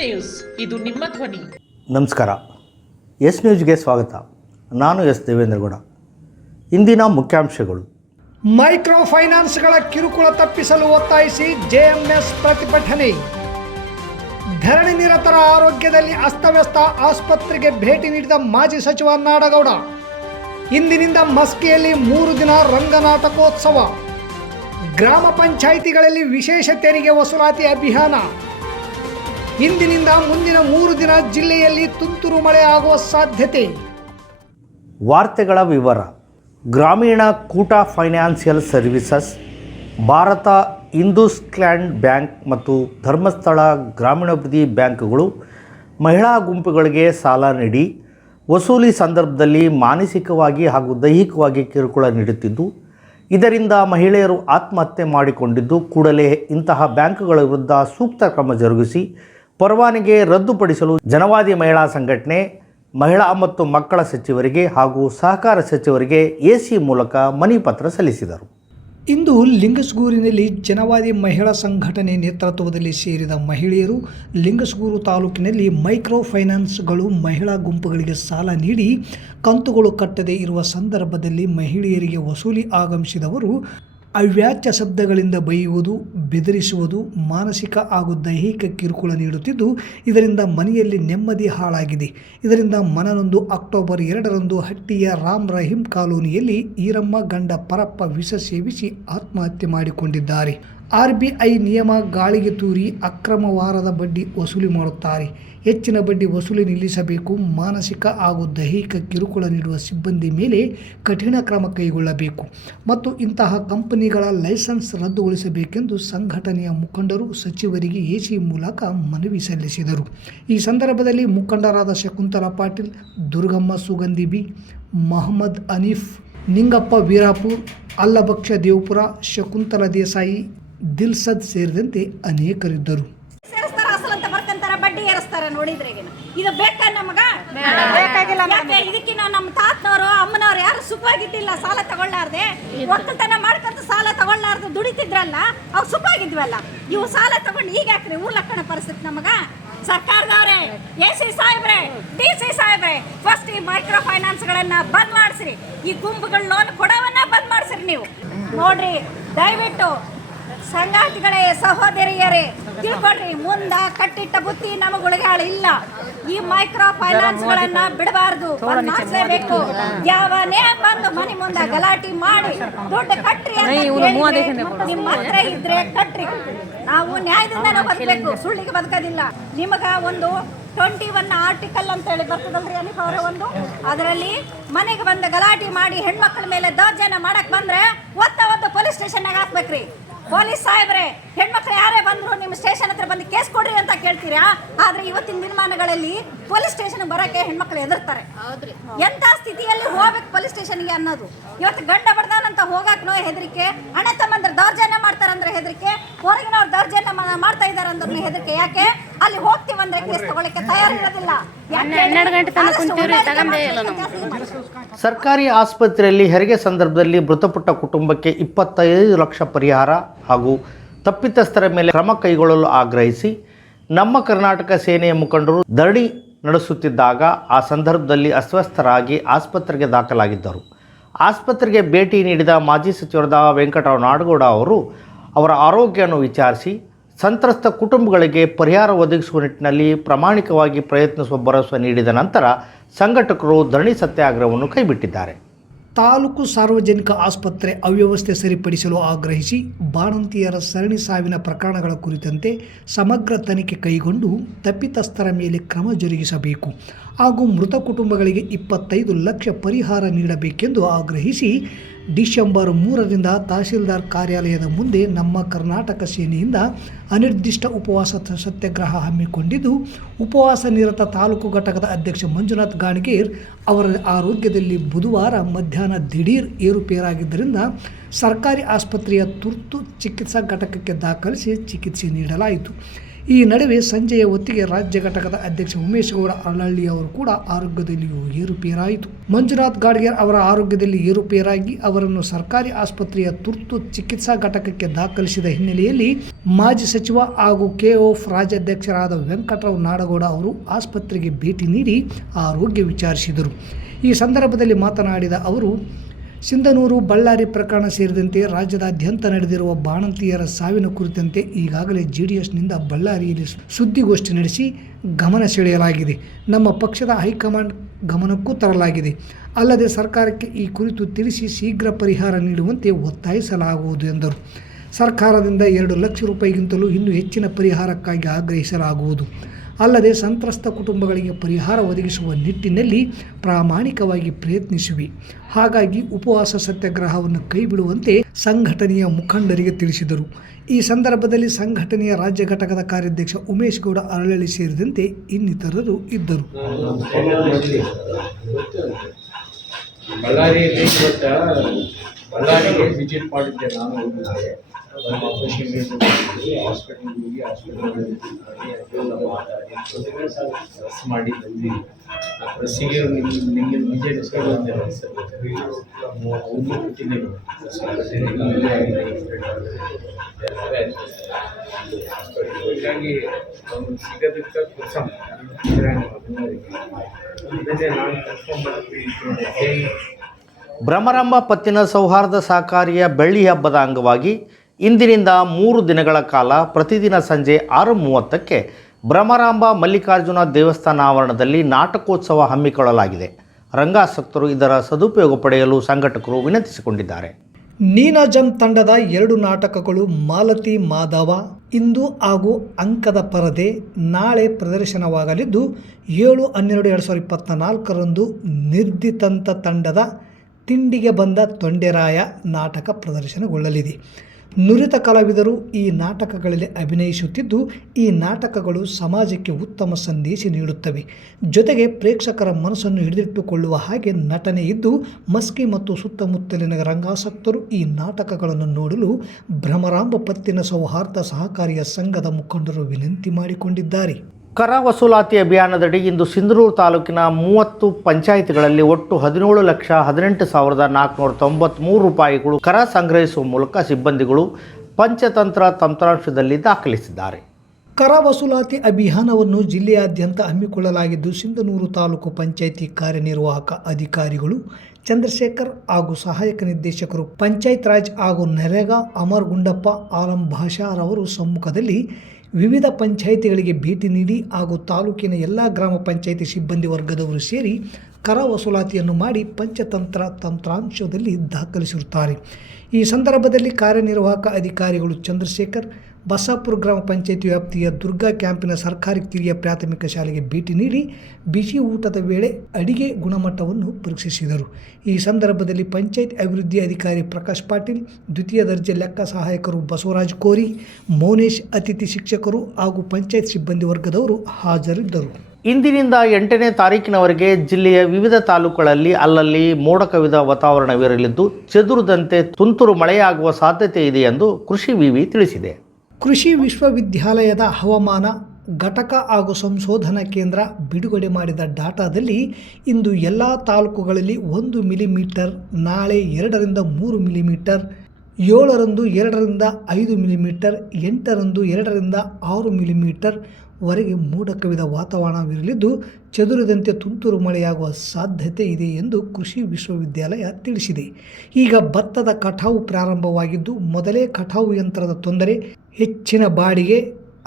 News, ಇದು ನಿಮ್ಮ ಧ್ವನಿ. ನಮಸ್ಕಾರ. ಎಸ್ ನ್ಯೂಸ್ಗೆ ಸ್ವಾಗತ. ನಾನು ಎಸ್ ದೇವೇಂದ್ರಗೌಡ. ಇಂದಿನ ಮುಖ್ಯಾಂಶಗಳು. ಮೈಕ್ರೋ ಫೈನಾನ್ಸ್ಗಳ ಕಿರುಕುಳ ತಪ್ಪಿಸಲು ಒತ್ತಾಯಿಸಿ ಜೆಎಂಎಸ್ ಪ್ರತಿಭಟನೆ. ಧರಣಿ ನಿರತರ ಆರೋಗ್ಯದಲ್ಲಿ ಅಸ್ತವ್ಯಸ್ತ, ಆಸ್ಪತ್ರೆಗೆ ಭೇಟಿ ನೀಡಿದ ಮಾಜಿ ಸಚಿವ ನಾಡಗೌಡ. ಇಂದಿನಿಂದ ಮಸ್ಕಿಯಲ್ಲಿ 3 ದಿನ ರಂಗನಾಟಕೋತ್ಸವ. ಗ್ರಾಮ ಪಂಚಾಯಿತಿಗಳಲ್ಲಿ ವಿಶೇಷ ತೆರಿಗೆ ವಸೂಲಾತಿ ಅಭಿಯಾನ. ಇಂದಿನಿಂದ ಮುಂದಿನ 3 ದಿನ ಜಿಲ್ಲೆಯಲ್ಲಿ ತುಂತುರು ಮಳೆ ಆಗುವ ಸಾಧ್ಯತೆ. ವಾರ್ತೆಗಳ ವಿವರ. ಗ್ರಾಮೀಣ ಕೂಟ ಫೈನಾನ್ಷಿಯಲ್ ಸರ್ವಿಸಸ್, ಭಾರತ ಇಂದುಸ್ಲ್ಯಾಂಡ್ ಬ್ಯಾಂಕ್ ಮತ್ತು ಧರ್ಮಸ್ಥಳ ಗ್ರಾಮೀಣಾಭಿವೃದ್ಧಿ ಬ್ಯಾಂಕ್ಗಳು ಮಹಿಳಾ ಗುಂಪುಗಳಿಗೆ ಸಾಲ ನೀಡಿ ವಸೂಲಿ ಸಂದರ್ಭದಲ್ಲಿ ಮಾನಸಿಕವಾಗಿ ಹಾಗೂ ದೈಹಿಕವಾಗಿ ಕಿರುಕುಳ ನೀಡುತ್ತಿದ್ದು, ಇದರಿಂದ ಮಹಿಳೆಯರು ಆತ್ಮಹತ್ಯೆ ಮಾಡಿಕೊಂಡಿದ್ದು, ಕೂಡಲೇ ಇಂತಹ ಬ್ಯಾಂಕ್ಗಳ ವಿರುದ್ಧ ಸೂಕ್ತ ಕ್ರಮ ಜರುಗಿಸಿ ಪರವಾನಗಿ ರದ್ದುಪಡಿಸಲು ಜನವಾದಿ ಮಹಿಳಾ ಸಂಘಟನೆ ಮಹಿಳಾ ಮತ್ತು ಮಕ್ಕಳ ಸಚಿವರಿಗೆ ಹಾಗೂ ಸಹಕಾರ ಸಚಿವರಿಗೆ ಎಸಿ ಮೂಲಕ ಮನವಿ ಪತ್ರ ಸಲ್ಲಿಸಿದರು. ಇಂದು ಲಿಂಗಸಗೂರಿನಲ್ಲಿ ಜನವಾದಿ ಮಹಿಳಾ ಸಂಘಟನೆ ನೇತೃತ್ವದಲ್ಲಿ ಸೇರಿದ ಮಹಿಳೆಯರು ಲಿಂಗಸಗೂರು ತಾಲೂಕಿನಲ್ಲಿ ಮೈಕ್ರೋ ಫೈನಾನ್ಸ್ಗಳು ಮಹಿಳಾ ಗುಂಪುಗಳಿಗೆ ಸಾಲ ನೀಡಿ ಕಂತುಗಳು ಕಟ್ಟದೇ ಇರುವ ಸಂದರ್ಭದಲ್ಲಿ ಮಹಿಳೆಯರಿಗೆ ವಸೂಲಿ ಆಗಮಿಸಿದವರು ಅವ್ಯಾಚ್ಯ ಶಬ್ದಗಳಿಂದ ಬೈಯುವುದು, ಬೆದರಿಸುವುದು, ಮಾನಸಿಕ ಹಾಗೂ ದೈಹಿಕ ಕಿರುಕುಳ ನೀಡುತ್ತಿದ್ದು, ಇದರಿಂದ ಮನೆಯಲ್ಲಿ ನೆಮ್ಮದಿ ಹಾಳಾಗಿದೆ. ಇದರಿಂದ ಮನನೊಂದು ಅಕ್ಟೋಬರ್ 2ರಂದು ಹಟ್ಟಿಯ ರಾಮ್ ರಹೀಂ ಕಾಲೋನಿಯಲ್ಲಿ ಈರಮ್ಮ ಗಂಡ ಪರಪ್ಪ ವಿಷ ಸೇವಿಸಿ ಆತ್ಮಹತ್ಯೆ ಮಾಡಿಕೊಂಡಿದ್ದಾರೆ. RBI ನಿಯಮ ಗಾಳಿಗೆ ತೂರಿ ಅಕ್ರಮ ವಾರದ ಬಡ್ಡಿ ವಸೂಲಿ ಮಾಡುತ್ತಾರೆ. ಹೆಚ್ಚಿನ ಬಡ್ಡಿ ವಸೂಲಿ ನಿಲ್ಲಿಸಬೇಕು. ಮಾನಸಿಕ ಹಾಗೂ ದೈಹಿಕ ಕಿರುಕುಳ ನೀಡುವ ಸಿಬ್ಬಂದಿ ಮೇಲೆ ಕಠಿಣ ಕ್ರಮ ಕೈಗೊಳ್ಳಬೇಕು ಮತ್ತು ಇಂತಹ ಕಂಪನಿಗಳ ಲೈಸೆನ್ಸ್ ರದ್ದುಗೊಳಿಸಬೇಕೆಂದು ಸಂಘಟನೆಯ ಮುಖಂಡರು ಸಚಿವರಿಗೆ ಎಸಿ ಮೂಲಕ ಮನವಿ ಸಲ್ಲಿಸಿದರು. ಈ ಸಂದರ್ಭದಲ್ಲಿ ಮುಖಂಡರಾದ ಶಕುಂತಲಾ ಪಾಟೀಲ್, ದುರ್ಗಮ್ಮ ಸುಗಂಧಿ ಬಿ, ಮಹಮ್ಮದ್ ಹನೀಫ್, ನಿಂಗಪ್ಪ ವೀರಾಪುರ್, ಅಲ್ಲಭಕ್ಷ ದೇವಪುರ, ಶಕುಂತಲಾ ದೇಸಾಯಿ, ದಿಲ್ಸದ್ ಸೇರಿದಂತೆ ಅನೇಕರಿದ್ದರು. ಬಡ್ಡಿ ಏರಿಸ್ತಾರೆ ನೋಡಿದ್ರೆ ಇದು ಬೇಕಾ ನಮಗ? ಬೇಕಾಗಿಲ್ಲ. ಇದಕ್ಕಿನ್ನ ನಮ್ಮ ತಾತನವರು ಅಮ್ಮನವ್ರು ಯಾರು ಸುಖವಾಗಿದ್ದಿಲ್ಲ ಸಾಲ ತಗೊಳ್ಳಾರ್ದೆ, ಒಕ್ಕಲ್ತನ ಮಾಡ್ಕೊಂತ ಸಾಲ ತಗೊಳ್ಳಾರ್ದು ದುಡಿತಿದ್ರಲ್ಲ, ಅವ್ರು ಸುಖವಾಗಿದ್ವಲ್ಲ. ಇವು ಸಾಲ ತಗೊಂಡು ಈಗ ಯಾಕ್ರಿ ಊರ್ಲಕ್ಕಣ ಪರಿಸ್ಥಿತಿ ನಮಗ? ಸರ್ಕಾರದವ್ರೆ, ಎಸಿ ಸಾಹೇಬ್ರೆ, DC ಸಾಹೇಬ್ರೆ, ಫಸ್ಟ್ ಈ ಮೈಕ್ರೋ ಫೈನಾನ್ಸ್ ಗಳನ್ನ ಬಂದ್ ಮಾಡಿಸ್ರಿ. ಈ ಗುಂಪುಗಳ ಲೋನ್ ಕೊಡವನ್ನ ಬಂದ್ ಮಾಡಿಸ್ರಿ. ನೀವು ನೋಡ್ರಿ, ದಯವಿಟ್ಟು ಸಂಗಾತಿಗಳೇ, ಸಹೋದರಿಯರೇ, ತಿಳ್ಕೊಳ್ರಿ, ಮುಂದ ಕಟ್ಟಿಟ್ಟ ಬುತ್ತಿ ನಮಗಳಿಗೆ ಇಲ್ಲ. ಈ ಮೈಕ್ರೋ ಫೈನಾನ್ಸ್ ಗಳನ್ನ ಬಿಡಬಾರ್ದು, ಬಂದ್ ಮಾಡಿಸಲೇಬೇಕು. ಯಾವನೇ ಬಂದು ಮನೆ ಮುಂದೆ ಗಲಾಟೆ ಮಾಡಿ ದುಡ್ಡು ಕಟ್ರಿ ಅಂತ ನಿಮ್ಮ ಹತ್ರ ಇದ್ರೆ ಕಟ್ರಿ. ನಾವು ನ್ಯಾಯದಿಂದನೇ ಬದುಕಬೇಕು, ಸುಳ್ಳಿಗೆ ಬದುಕೋದಿಲ್ಲ. ನಿಮಗ ಒಂದು 21 ಆರ್ಟಿಕಲ್ ಅಂತ ಹೇಳಿ ಬರ್ತದಲ್ರಿ ಅನಿಫ್ ಅವರ ಒಂದು, ಅದರಲ್ಲಿ ಮನೆಗೆ ಬಂದು ಗಲಾಟೆ ಮಾಡಿ ಹೆಣ್ಮಕ್ಳ ಮೇಲೆ ದೌರ್ಜನ್ಯ ಮಾಡಕ್ ಬಂದ್ರೆ ಒತ್ತ ಪೊಲೀಸ್ ಸ್ಟೇಷನ್ಯಾಗ ಹಾಕ್ಬೇಕ್ರಿ. ಪೊಲೀಸ್ ಸಾಹೇಬ್ರೆ, ಹೆಣ್ಮಕ್ಳು ಯಾರೇ ಬಂದ್ರು ನಿಮ್ಮ ಸ್ಟೇಷನ್ ಹತ್ರ ಬಂದು ಕೇಸ್ ಕೊಡ್ರಿ ಅಂತ ಕೇಳ್ತೀರಾ? ಆದ್ರೆ ಇವತ್ತಿನ ದಿನಮಾನಗಳಲ್ಲಿ ಪೊಲೀಸ್ ಸ್ಟೇಷನ್ ಬರಕ್ಕೆ ಹೆಣ್ಮಕ್ಳು ಹೆದರ್ತಾರೆ. ಎಂತ ಸ್ಥಿತಿಯಲ್ಲಿ ಹೋಗ್ಬೇಕು ಪೊಲೀಸ್ ಸ್ಟೇಷನ್ಗೆ ಅನ್ನೋದು. ಇವತ್ತು ಗಂಡ ಬಡ್ದಾನಂತ ಹೋಗಾಕ್ನೋ ಹೆದರಿಕೆ, ಅಣ್ಣ ತಮ್ಮಂದ್ರೆ ದೌರ್ಜನ್ಯ ಮಾಡ್ತಾರಂದ್ರೆ ಹೆದರಿಕೆ, ಹೊರಗಿನವ್ರು ದೌರ್ಜನ್ಯ ಮಾಡ್ತಾ ಇದಾರೆ ಅಂದ್ರೆ ಹೆದರಿಕೆ. ಯಾಕೆ? ಅಲ್ಲಿ ಹೋಗ್ತೀವಂದ್ರೆ ಕೇಸ್ ತಗೊಳ್ಳಕ್ಕೆ ತಯಾರಿರೋದಿಲ್ಲ. ಸರ್ಕಾರಿ ಆಸ್ಪತ್ರೆಯಲ್ಲಿ ಹೆರಿಗೆ ಸಂದರ್ಭದಲ್ಲಿ ಮೃತಪಟ್ಟ ಕುಟುಂಬಕ್ಕೆ 25 ಲಕ್ಷ ಪರಿಹಾರ ಹಾಗೂ ತಪ್ಪಿತಸ್ಥರ ಮೇಲೆ ಕ್ರಮ ಕೈಗೊಳ್ಳಲು ಆಗ್ರಹಿಸಿ ನಮ್ಮ ಕರ್ನಾಟಕ ಸೇನೆಯ ಮುಖಂಡರು ಧರಣಿ ನಡೆಸುತ್ತಿದ್ದಾಗ ಆ ಸಂದರ್ಭದಲ್ಲಿ ಅಸ್ವಸ್ಥರಾಗಿ ಆಸ್ಪತ್ರೆಗೆ ದಾಖಲಾಗಿದ್ದರು. ಆಸ್ಪತ್ರೆಗೆ ಭೇಟಿ ನೀಡಿದ ಮಾಜಿ ಸಚಿವರಾದ ವೆಂಕಟರಾವ್ ನಾಡಗೌಡ ಅವರು ಅವರ ಆರೋಗ್ಯವನ್ನು ವಿಚಾರಿಸಿ ಸಂತ್ರಸ್ತ ಕುಟುಂಬಗಳಿಗೆ ಪರಿಹಾರ ಒದಗಿಸುವ ನಿಟ್ಟಿನಲ್ಲಿ ಪ್ರಾಮಾಣಿಕವಾಗಿ ಪ್ರಯತ್ನಿಸುವ ಭರವಸೆ ನೀಡಿದ ನಂತರ ಸಂಘಟಕರು ಧರಣಿ ಸತ್ಯಾಗ್ರಹವನ್ನು ಕೈಬಿಟ್ಟಿದ್ದಾರೆ. ತಾಲೂಕು ಸಾರ್ವಜನಿಕ ಆಸ್ಪತ್ರೆ ಅವ್ಯವಸ್ಥೆ ಸರಿಪಡಿಸಲು ಆಗ್ರಹಿಸಿ ಬಾಣಂತಿಯರ ಸರಣಿ ಸಾವಿನ ಪ್ರಕರಣಗಳ ಕುರಿತಂತೆ ಸಮಗ್ರ ತನಿಖೆ ಕೈಗೊಂಡು ತಪ್ಪಿತಸ್ಥರ ಮೇಲೆ ಕ್ರಮ ಜರುಗಿಸಬೇಕು ಹಾಗೂ ಮೃತ ಕುಟುಂಬಗಳಿಗೆ 25 ಲಕ್ಷ ಪರಿಹಾರ ನೀಡಬೇಕೆಂದು ಆಗ್ರಹಿಸಿ ಡಿಸೆಂಬರ್ 3ರಿಂದ ತಹಸೀಲ್ದಾರ್ ಕಾರ್ಯಾಲಯದ ಮುಂದೆ ನಮ್ಮ ಕರ್ನಾಟಕ ಸೇನೆಯಿಂದ ಅನಿರ್ದಿಷ್ಟ ಉಪವಾಸ ಸತ್ಯಾಗ್ರಹ ಹಮ್ಮಿಕೊಂಡಿದ್ದು, ಉಪವಾಸ ನಿರತ ತಾಲೂಕು ಘಟಕದ ಅಧ್ಯಕ್ಷ ಮಂಜುನಾಥ್ ಗಾಣಿಗೇರ್ ಅವರ ಆರೋಗ್ಯದಲ್ಲಿ ಬುಧವಾರ ಮಧ್ಯಾಹ್ನ ದಿಢೀರ್ ಏರುಪೇರಾಗಿದ್ದರಿಂದ ಸರ್ಕಾರಿ ಆಸ್ಪತ್ರೆಯ ತುರ್ತು ಚಿಕಿತ್ಸಾ ಘಟಕಕ್ಕೆ ದಾಖಲಿಸಿ ಚಿಕಿತ್ಸೆ ನೀಡಲಾಯಿತು. ಈ ನಡುವೆ ಸಂಜೆಯ ಹೊತ್ತಿಗೆ ರಾಜ್ಯ ಘಟಕದ ಅಧ್ಯಕ್ಷ ಉಮೇಶ್ ಗೌಡ ಅರಳಳ್ಳಿ ಅವರು ಕೂಡ ಆರೋಗ್ಯದಲ್ಲಿಯೂ ಏರುಪೇರಾಯಿತು. ಮಂಜುನಾಥ್ ಗಾಡ್ಗೇರ್ ಅವರ ಆರೋಗ್ಯದಲ್ಲಿ ಏರುಪೇರಾಗಿ ಅವರನ್ನು ಸರ್ಕಾರಿ ಆಸ್ಪತ್ರೆಯ ತುರ್ತು ಚಿಕಿತ್ಸಾ ಘಟಕಕ್ಕೆ ದಾಖಲಿಸಿದ ಹಿನ್ನೆಲೆಯಲ್ಲಿ ಮಾಜಿ ಸಚಿವ ಹಾಗೂ ಕೆಒಎಫ್ ರಾಜ್ಯಾಧ್ಯಕ್ಷರಾದ ವೆಂಕಟರಾವ್ ನಾಡಗೌಡ ಅವರು ಆಸ್ಪತ್ರೆಗೆ ಭೇಟಿ ನೀಡಿ ಆರೋಗ್ಯ ವಿಚಾರಿಸಿದರು. ಈ ಸಂದರ್ಭದಲ್ಲಿ ಮಾತನಾಡಿದ ಅವರು, ಸಿಂಧನೂರು, ಬಳ್ಳಾರಿ ಪ್ರಕರಣ ಸೇರಿದಂತೆ ರಾಜ್ಯದಾದ್ಯಂತ ನಡೆದಿರುವ ಬಾಣಂತಿಯರ ಸಾವಿನ ಕುರಿತಂತೆ ಈಗಾಗಲೇ JDSನಿಂದ ಬಳ್ಳಾರಿಯಲ್ಲಿ ಸುದ್ದಿಗೋಷ್ಠಿ ನಡೆಸಿ ಗಮನ ಸೆಳೆಯಲಾಗಿದೆ. ನಮ್ಮ ಪಕ್ಷದ ಹೈಕಮಾಂಡ್ ಗಮನಕ್ಕೂ ತರಲಾಗಿದೆ. ಅಲ್ಲದೆ ಸರ್ಕಾರಕ್ಕೆ ಈ ಕುರಿತು ತಿಳಿಸಿ ಶೀಘ್ರ ಪರಿಹಾರ ನೀಡುವಂತೆ ಒತ್ತಾಯಿಸಲಾಗುವುದು ಎಂದರು. ಸರ್ಕಾರದಿಂದ 2 ಲಕ್ಷ ರೂಪಾಯಿಗಿಂತಲೂ ಇನ್ನೂ ಹೆಚ್ಚಿನ ಪರಿಹಾರಕ್ಕಾಗಿ ಆಗ್ರಹಿಸಲಾಗುವುದು. ಅಲ್ಲದೆ ಸಂತ್ರಸ್ತ ಕುಟುಂಬಗಳಿಗೆ ಪರಿಹಾರ ಒದಗಿಸುವ ನಿಟ್ಟಿನಲ್ಲಿ ಪ್ರಾಮಾಣಿಕವಾಗಿ ಪ್ರಯತ್ನಿಸುವಿ. ಹಾಗಾಗಿ ಉಪವಾಸ ಸತ್ಯಾಗ್ರಹವನ್ನು ಕೈಬಿಡುವಂತೆ ಸಂಘಟನೆಯ ಮುಖಂಡರಿಗೆ ತಿಳಿಸಿದರು. ಈ ಸಂದರ್ಭದಲ್ಲಿ ಸಂಘಟನೆಯ ರಾಜ್ಯ ಘಟಕದ ಕಾರ್ಯಾಧ್ಯಕ್ಷ ಉಮೇಶ್ ಗೌಡ ಅರಳಳ್ಳಿ ಸೇರಿದಂತೆ ಇನ್ನಿತರರು ಇದ್ದರು. ಬಳ್ಳಾರಿಗೆ ವಿಸಿಟ್ ಮಾಡಿದ್ದೆ ನಾನು. ನಮ್ಮ ಆಪರೇಷನ್ ಹಾಸ್ಪಿಟಲ್ಗೆ ಹೋಗಿ ಹಾಸ್ಪಿಟಲ್ ಪ್ರೆಸ್ ಮಾಡಿ ಬಂದ್ವಿ. ಪ್ರೆಸ್ಸಿಗೆ ನಿಮಗೆ ವಿಜಯ ಹೆಸರು ಬಂದಿಲ್ಲ ಸರ್, ಅವ್ರಿಗೂ ಕೊಟ್ಟಿದ್ದೇವೆ. ಹೀಗಾಗಿ ಅವ್ನು ಸಿಗೋದಕ್ಕೆ ಕೆಲಸ ಅದನ್ನೇ ನಾನು ಕನ್ಫರ್ಮ್ ಮಾಡ್ತೀನಿ. ಭ್ರಮರಾಂಬ ಪತ್ತಿನ ಸೌಹಾರ್ದ ಸಹಕಾರಿಯ ಬೆಳ್ಳಿ ಹಬ್ಬದ ಅಂಗವಾಗಿ ಇಂದಿನಿಂದ 3 ದಿನಗಳ ಕಾಲ ಪ್ರತಿದಿನ ಸಂಜೆ 6:30ಕ್ಕೆ ಭ್ರಮರಾಂಬ ಮಲ್ಲಿಕಾರ್ಜುನ ದೇವಸ್ಥಾನ ಆವರಣದಲ್ಲಿ ನಾಟಕೋತ್ಸವ ಹಮ್ಮಿಕೊಳ್ಳಲಾಗಿದೆ. ರಂಗಾಸಕ್ತರು ಇದರ ಸದುಪಯೋಗ ಪಡೆಯಲು ಸಂಘಟಕರು ವಿನಂತಿಸಿಕೊಂಡಿದ್ದಾರೆ. ನೀನಾಜಂ ತಂಡದ 2 ನಾಟಕಗಳು ಮಾಲತಿ ಮಾಧವ ಇಂದು ಹಾಗೂ ಅಂಕದ ಪರದೆ ನಾಳೆ ಪ್ರದರ್ಶನವಾಗಲಿದ್ದು 7/12/2024ರಂದು ನಿರ್ದಿತಂತ ತಂಡದ ತಿಂಡಿಗೆ ಬಂದ ತೊಂಡೆರಾಯ ನಾಟಕ ಪ್ರದರ್ಶನಗೊಳ್ಳಲಿದೆ. ನುರಿತ ಕಲಾವಿದರು ಈ ನಾಟಕಗಳಲ್ಲಿ ಅಭಿನಯಿಸುತ್ತಿದ್ದು, ಈ ನಾಟಕಗಳು ಸಮಾಜಕ್ಕೆ ಉತ್ತಮ ಸಂದೇಶ ನೀಡುತ್ತವೆ. ಜೊತೆಗೆ ಪ್ರೇಕ್ಷಕರ ಮನಸ್ಸನ್ನು ಹಿಡಿದಿಟ್ಟುಕೊಳ್ಳುವ ಹಾಗೆ ನಟನೆ ಇದ್ದು, ಮಸ್ಕಿ ಮತ್ತು ಸುತ್ತಮುತ್ತಲಿನ ರಂಗಾಸಕ್ತರು ಈ ನಾಟಕಗಳನ್ನು ನೋಡಲು ಭ್ರಮರಾಂಬ ಪತ್ತಿನ ಸೌಹಾರ್ದ ಸಹಕಾರಿಯ ಸಂಘದ ಮುಖಂಡರು ವಿನಂತಿ ಮಾಡಿಕೊಂಡಿದ್ದಾರೆ. ಕರ ವಸೂಲಾತಿ ಅಭಿಯಾನದಡಿ ಇಂದು ಸಿಂಧನೂರು ತಾಲೂಕಿನ 30 ಪಂಚಾಯಿತಿಗಳಲ್ಲಿ ಒಟ್ಟು 17,18,493 ರೂಪಾಯಿಗಳು ಕರ ಸಂಗ್ರಹಿಸುವ ಮೂಲಕ ಸಿಬ್ಬಂದಿಗಳು ಪಂಚತಂತ್ರ ತಂತ್ರಾಂಶದಲ್ಲಿ ದಾಖಲಿಸಿದ್ದಾರೆ. ಕರ ವಸೂಲಾತಿ ಅಭಿಯಾನವನ್ನು ಜಿಲ್ಲೆಯಾದ್ಯಂತ ಹಮ್ಮಿಕೊಳ್ಳಲಾಗಿದ್ದು, ಸಿಂಧನೂರು ತಾಲೂಕು ಪಂಚಾಯಿತಿ ಕಾರ್ಯನಿರ್ವಾಹಕ ಅಧಿಕಾರಿಗಳು ಚಂದ್ರಶೇಖರ್ ಹಾಗೂ ಸಹಾಯಕ ನಿರ್ದೇಶಕರು ಪಂಚಾಯತ್ ರಾಜ್ ಹಾಗೂ ನರೇಗಾ ಅಮರ್ ಗುಂಡಪ್ಪ ಆಲಂ ಭಾಷಾರವರು ಸಮ್ಮುಖದಲ್ಲಿ ವಿವಿಧ ಪಂಚಾಯಿತಿಗಳಿಗೆ ಭೇಟಿ ನೀಡಿ ಹಾಗೂ ತಾಲೂಕಿನ ಎಲ್ಲ ಗ್ರಾಮ ಪಂಚಾಯಿತಿ ಸಿಬ್ಬಂದಿ ವರ್ಗದವರು ಸೇರಿ ಕರ ವಸೂಲಾತಿಯನ್ನು ಮಾಡಿ ಪಂಚತಂತ್ರ ತಂತ್ರಾಂಶದಲ್ಲಿ ದಾಖಲಿಸಿರುತ್ತಾರೆ. ಈ ಸಂದರ್ಭದಲ್ಲಿ ಕಾರ್ಯನಿರ್ವಾಹಕ ಅಧಿಕಾರಿಗಳು ಚಂದ್ರಶೇಖರ್ ಬಸಾಪುರ ಗ್ರಾಮ ಪಂಚಾಯಿತಿ ವ್ಯಾಪ್ತಿಯ ದುರ್ಗಾ ಕ್ಯಾಂಪಿನ ಸರ್ಕಾರಿ ಕಿರಿಯ ಪ್ರಾಥಮಿಕ ಶಾಲೆಗೆ ಭೇಟಿ ನೀಡಿ ಬಿಸಿ ಊಟದ ವೇಳೆ ಅಡಿಗೆ ಗುಣಮಟ್ಟವನ್ನು ಪರೀಕ್ಷಿಸಿದರು. ಈ ಸಂದರ್ಭದಲ್ಲಿ ಪಂಚಾಯತ್ ಅಭಿವೃದ್ಧಿ ಅಧಿಕಾರಿ ಪ್ರಕಾಶ್ ಪಾಟೀಲ್, ದ್ವಿತೀಯ ದರ್ಜೆ ಲೆಕ್ಕ ಸಹಾಯಕರು ಬಸವರಾಜ್ ಕೋರಿ, ಮೌನೇಶ್ ಅತಿಥಿ ಶಿಕ್ಷಕರು ಹಾಗೂ ಪಂಚಾಯತ್ ಸಿಬ್ಬಂದಿ ವರ್ಗದವರು ಹಾಜರಿದ್ದರು. ಇಂದಿನಿಂದ 8ನೇ ತಾರೀಕಿನವರೆಗೆ ಜಿಲ್ಲೆಯ ವಿವಿಧ ತಾಲೂಕುಗಳಲ್ಲಿ ಅಲ್ಲಲ್ಲಿ ಮೋಡ ಕವಿದ ವಾತಾವರಣವಿರಲಿದ್ದು, ಚದುರದಂತೆ ತುಂತುರು ಮಳೆಯಾಗುವ ಸಾಧ್ಯತೆ ಇದೆ ಎಂದು ಕೃಷಿ ವಿವಿ ತಿಳಿಸಿದೆ. ಕೃಷಿ ವಿಶ್ವವಿದ್ಯಾಲಯದ ಹವಾಮಾನ ಘಟಕ ಹಾಗೂ ಸಂಶೋಧನಾ ಕೇಂದ್ರ ಬಿಡುಗಡೆ ಮಾಡಿದ ಡಾಟಾದಲ್ಲಿ ಇಂದು ಎಲ್ಲ ತಾಲೂಕುಗಳಲ್ಲಿ 1 ಮಿಲಿಮೀಟರ್, ನಾಳೆ 2ರಿಂದ 3 ಮಿಲಿಮೀಟರ್, 7ರಂದು 2ರಿಂದ 5 ಮಿಲಿಮೀಟರ್, 8ರಂದು 2ರಿಂದ 6 ಮಿಲಿಮೀಟರ್ ವರೆಗೆ ಮೋಡ ಕವಿದ ವಾತಾವರಣವಿರಲಿದ್ದು, ಚದುರಿದಂತೆ ತುಂತುರು ಮಳೆಯಾಗುವ ಸಾಧ್ಯತೆ ಇದೆ ಎಂದು ಕೃಷಿ ವಿಶ್ವವಿದ್ಯಾಲಯ ತಿಳಿಸಿದೆ. ಈಗ ಭತ್ತದ ಕಟಾವು ಪ್ರಾರಂಭವಾಗಿದ್ದು, ಮೊದಲೇ ಕಟಾವು ಯಂತ್ರದ ತೊಂದರೆ, ಹೆಚ್ಚಿನ ಬಾಡಿಗೆ,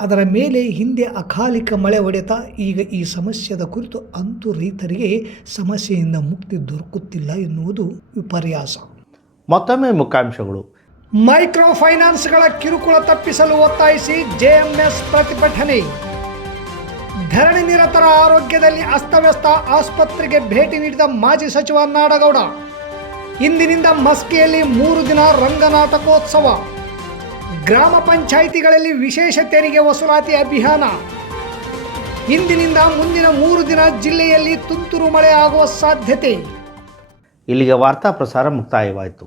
ಅದರ ಮೇಲೆ ಹಿಂದೆ ಅಕಾಲಿಕ ಮಳೆ ಹೊಡೆತ, ಈಗ ಈ ಸಮಸ್ಯೆದ ಕುರಿತು ಅಂತೂ ರೈತರಿಗೆ ಸಮಸ್ಯೆಯಿಂದ ಮುಕ್ತಿ ದೊರಕುತ್ತಿಲ್ಲ ಎನ್ನುವುದು ವಿಪರ್ಯಾಸ. ಮತ್ತೊಮ್ಮೆ ಮುಖ್ಯಾಂಶಗಳು. ಮೈಕ್ರೋ ಫೈನಾನ್ಸ್ಗಳ ಕಿರುಕುಳ ತಪ್ಪಿಸಲು ಒತ್ತಾಯಿಸಿ JMS ಪ್ರತಿಭಟನೆ. ಧರಣಿ ನಿರತರ ಆರೋಗ್ಯದಲ್ಲಿ ಅಸ್ತವ್ಯಸ್ತ, ಆಸ್ಪತ್ರೆಗೆ ಭೇಟಿ ನೀಡಿದ ಮಾಜಿ ಸಚಿವ ನಾಡಗೌಡ. ಇಂದಿನಿಂದ ಮಸ್ಕಿಯಲ್ಲಿ 3 ದಿನ ರಂಗನಾಟಕೋತ್ಸವ. ಗ್ರಾಮ ಪಂಚಾಯಿತಿಗಳಲ್ಲಿ ವಿಶೇಷ ತೆರಿಗೆ ವಸೂಲಾತಿ ಅಭಿಯಾನ. ಇಂದಿನಿಂದ ಮುಂದಿನ 3 ದಿನ ಜಿಲ್ಲೆಯಲ್ಲಿ ತುಂತುರು ಮಳೆ ಆಗುವ ಸಾಧ್ಯತೆ. ಇಲ್ಲಿಗೆ ವಾರ್ತಾ ಪ್ರಸಾರ ಮುಕ್ತಾಯವಾಯಿತು.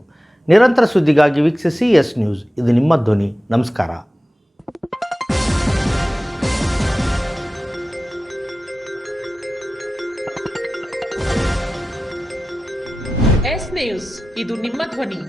ನಿರಂತರ ಸುದ್ದಿಗಾಗಿ ವೀಕ್ಷಿಸಿ ಎಸ್ ನ್ಯೂಸ್. ಇದು ನಿಮ್ಮ ಧ್ವನಿ. ನಮಸ್ಕಾರ. ನ್ಯೂಸ್, ಇದು ನಿಮ್ಮ ಧ್ವನಿ.